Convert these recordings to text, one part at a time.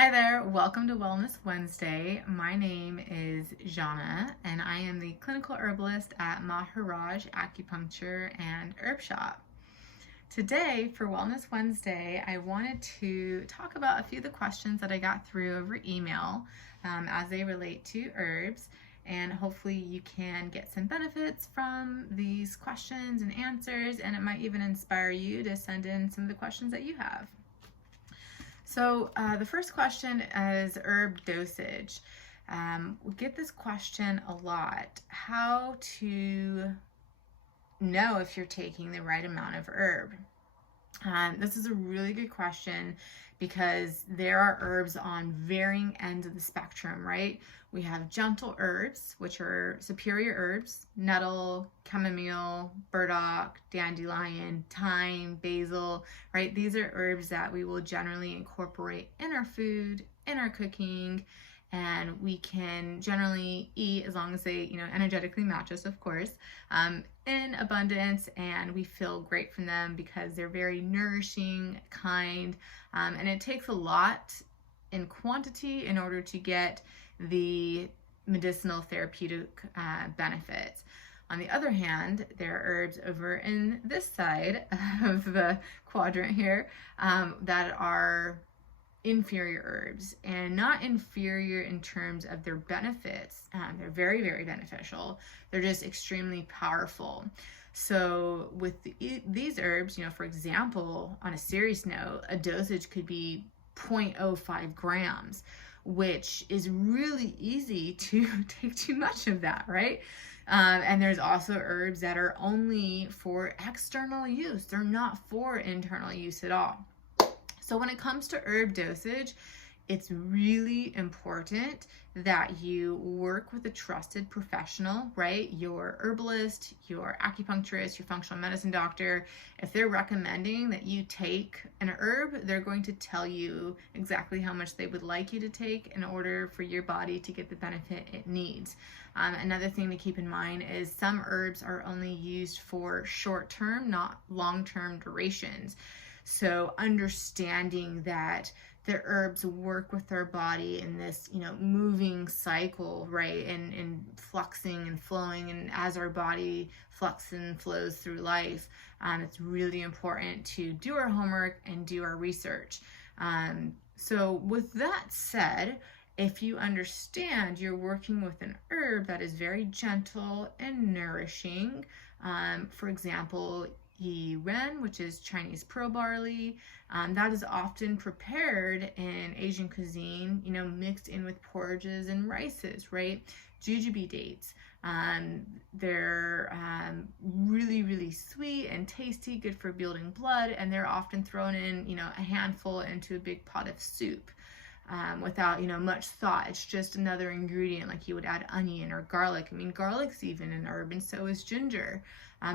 Hi there, welcome to Wellness Wednesday. My name is Zhana and I am the clinical herbalist at Maharajh Acupuncture and Herb Shoppe. Today for Wellness Wednesday, I wanted to talk about a few of the questions that I got through over email as they relate to herbs, and hopefully you can get some benefits from these questions and answers, and it might even inspire you to send in some of the questions that you have. So the first question is herb dosage. We get this question a lot. How to know if you're taking the right amount of herb? This is a really good question because there are herbs on varying ends of the spectrum, right? We have gentle herbs, which are superior herbs: nettle, chamomile, burdock, dandelion, thyme, basil, right? These are herbs that we will generally incorporate in our food, in our cooking, and we can generally eat as long as they, energetically match us, of course, in abundance, and we feel great from them because they're very nourishing, kind, and it takes a lot in quantity in order to get the medicinal therapeutic benefits. On the other hand, there are herbs over in this side of the quadrant here that are inferior herbs, and not inferior in terms of their benefits. They're very, very beneficial. They're just extremely powerful. So with these herbs, for example, on a serious note, a dosage could be 0.05 grams, which is really easy to take too much of that, right? And there's also herbs that are only for external use. They're not for internal use at all. So when it comes to herb dosage, it's really important that you work with a trusted professional, right? Your herbalist, your acupuncturist, your functional medicine doctor. If they're recommending that you take an herb, they're going to tell you exactly how much they would like you to take in order for your body to get the benefit it needs. Another thing to keep in mind is some herbs are only used for short-term, not long-term durations. So understanding that the herbs work with our body in this, moving cycle, right? And fluxing and flowing. And as our body fluxes and flows through life, it's really important to do our homework and do our research. So with that said, if you understand you're working with an herb that is very gentle and nourishing, for example, Ren, which is Chinese pearl barley, that is often prepared in Asian cuisine, mixed in with porridges and rices, right? Jujube dates. They're really, really sweet and tasty, good for building blood, and they're often thrown in, a handful into a big pot of soup. Without, much thought. It's just another ingredient, like you would add onion or garlic. I mean, garlic's even an herb, and so is ginger.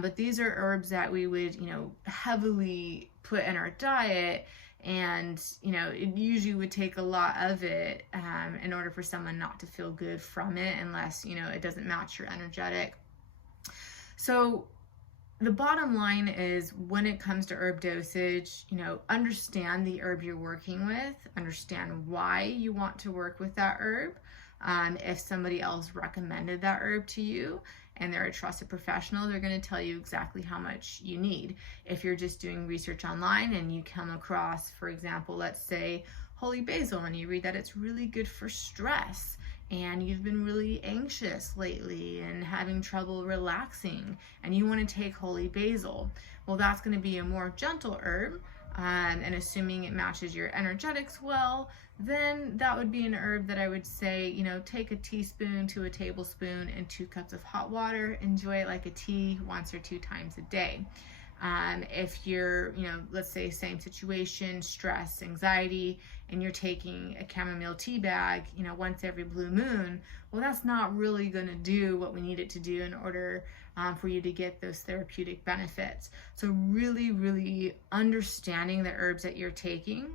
But these are herbs that we would, heavily put in our diet, and, it usually would take a lot of it in order for someone not to feel good from it, unless, it doesn't match your energetic. So the bottom line is, when it comes to herb dosage, understand the herb you're working with, understand why you want to work with that herb. If somebody else recommended that herb to you and they're a trusted professional, they're going to tell you exactly how much you need. If you're just doing research online and you come across, for example, let's say holy basil, and you read that it's really good for stress, and you've been really anxious lately and having trouble relaxing, and you want to take holy basil, well, that's going to be a more gentle herb, and assuming it matches your energetics well, then that would be an herb that I would say, take a teaspoon to a tablespoon in 2 cups of hot water. Enjoy it like a tea once or 2 times a day. If you're, let's say same situation, stress, anxiety, and you're taking a chamomile tea bag, once every blue moon, well, that's not really going to do what we need it to do in order for you to get those therapeutic benefits. So really, really understanding the herbs that you're taking,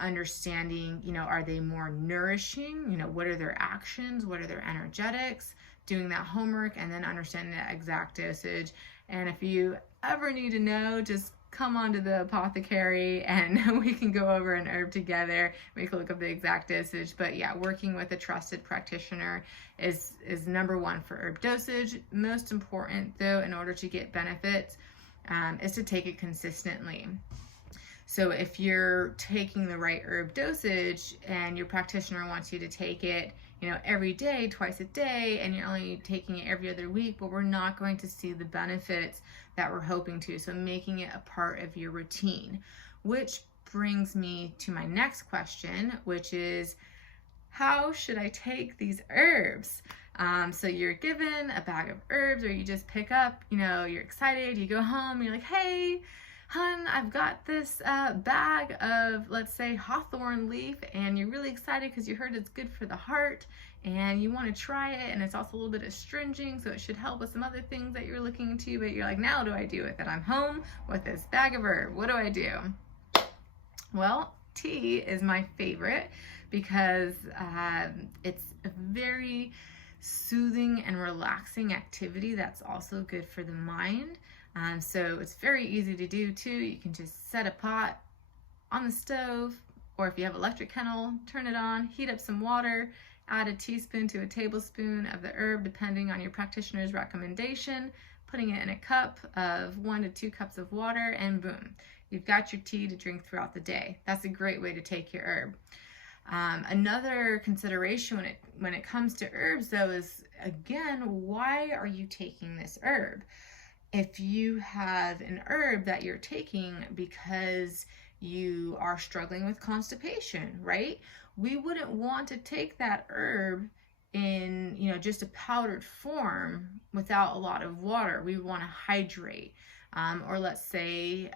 understanding, are they more nourishing? What are their actions? What are their energetics? Doing that homework, and then understanding the exact dosage. And if you ever need to know, just come onto the apothecary and we can go over an herb together. We can look up the exact dosage. But yeah, working with a trusted practitioner is number one for herb dosage. Most important though, in order to get benefits, is to take it consistently. So if you're taking the right herb dosage and your practitioner wants you to take it, every day, twice a day, and you're only taking it every other week, but we're not going to see the benefits that we're hoping to. So making it a part of your routine, which brings me to my next question, which is, how should I take these herbs? So you're given a bag of herbs, or you just pick up, you're excited, you go home, you're like, hey, hun, I've got this bag of, let's say, hawthorn leaf, and you're really excited because you heard it's good for the heart and you want to try it, and it's also a little bit astringent, so it should help with some other things that you're looking into, but you're like, now what do I do with it? I'm home with this bag of herb. What do I do? Well, tea is my favorite because it's a very soothing and relaxing activity that's also good for the mind. So it's very easy to do too. You can just set a pot on the stove, or if you have an electric kettle, turn it on, heat up some water, add a teaspoon to a tablespoon of the herb, depending on your practitioner's recommendation, putting it in a cup of 1 to 2 cups of water, and boom, you've got your tea to drink throughout the day. That's a great way to take your herb. Another consideration when it comes to herbs though is, again, why are you taking this herb? If you have an herb that you're taking because you are struggling with constipation, right? We wouldn't want to take that herb in, just a powdered form without a lot of water. We want to hydrate. Or let's say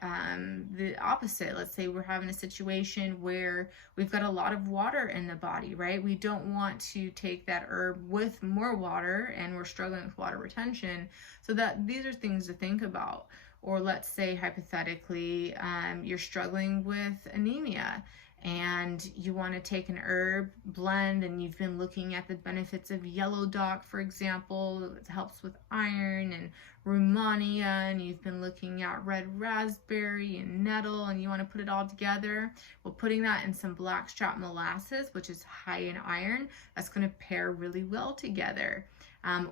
the opposite. Let's say we're having a situation where we've got a lot of water in the body, right? We don't want to take that herb with more water and we're struggling with water retention. So that these are things to think about. Or let's say hypothetically, you're struggling with anemia and you want to take an herb blend, and you've been looking at the benefits of yellow dock, for example. It helps with iron, and rumania, and you've been looking at red raspberry and nettle, and you want to put it all together. Well, putting that in some blackstrap molasses, which is high in iron, that's going to pair really well together.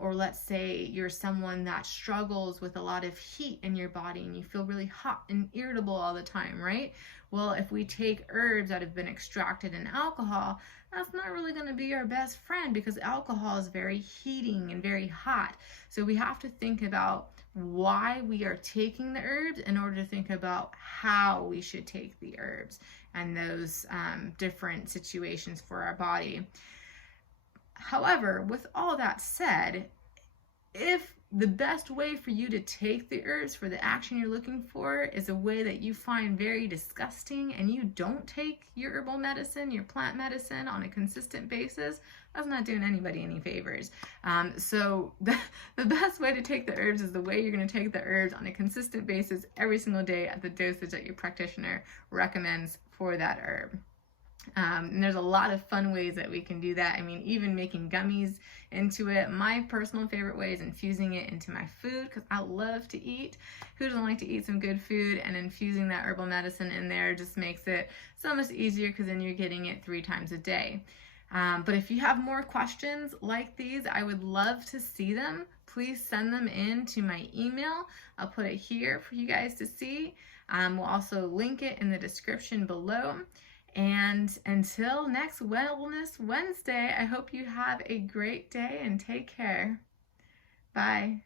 Or let's say you're someone that struggles with a lot of heat in your body and you feel really hot and irritable all the time, right? Well, if we take herbs that have been extracted in alcohol, that's not really going to be our best friend, because alcohol is very heating and very hot. So we have to think about why we are taking the herbs in order to think about how we should take the herbs and those different situations for our body. However, with all that said, if the best way for you to take the herbs for the action you're looking for is a way that you find very disgusting, and you don't take your herbal medicine, your plant medicine on a consistent basis, that's not doing anybody any favors. So the best way to take the herbs is the way you're going to take the herbs on a consistent basis every single day at the dosage that your practitioner recommends for that herb. And there's a lot of fun ways that we can do that. I mean, even making gummies into it. My personal favorite way is infusing it into my food, because I love to eat. Who doesn't like to eat some good food? And infusing that herbal medicine in there just makes it so much easier, because then you're getting it 3 times a day. But if you have more questions like these, I would love to see them. Please send them in to my email. I'll put it here for you guys to see. We'll also link it in the description below. And until next Wellness Wednesday, I hope you have a great day and take care. Bye.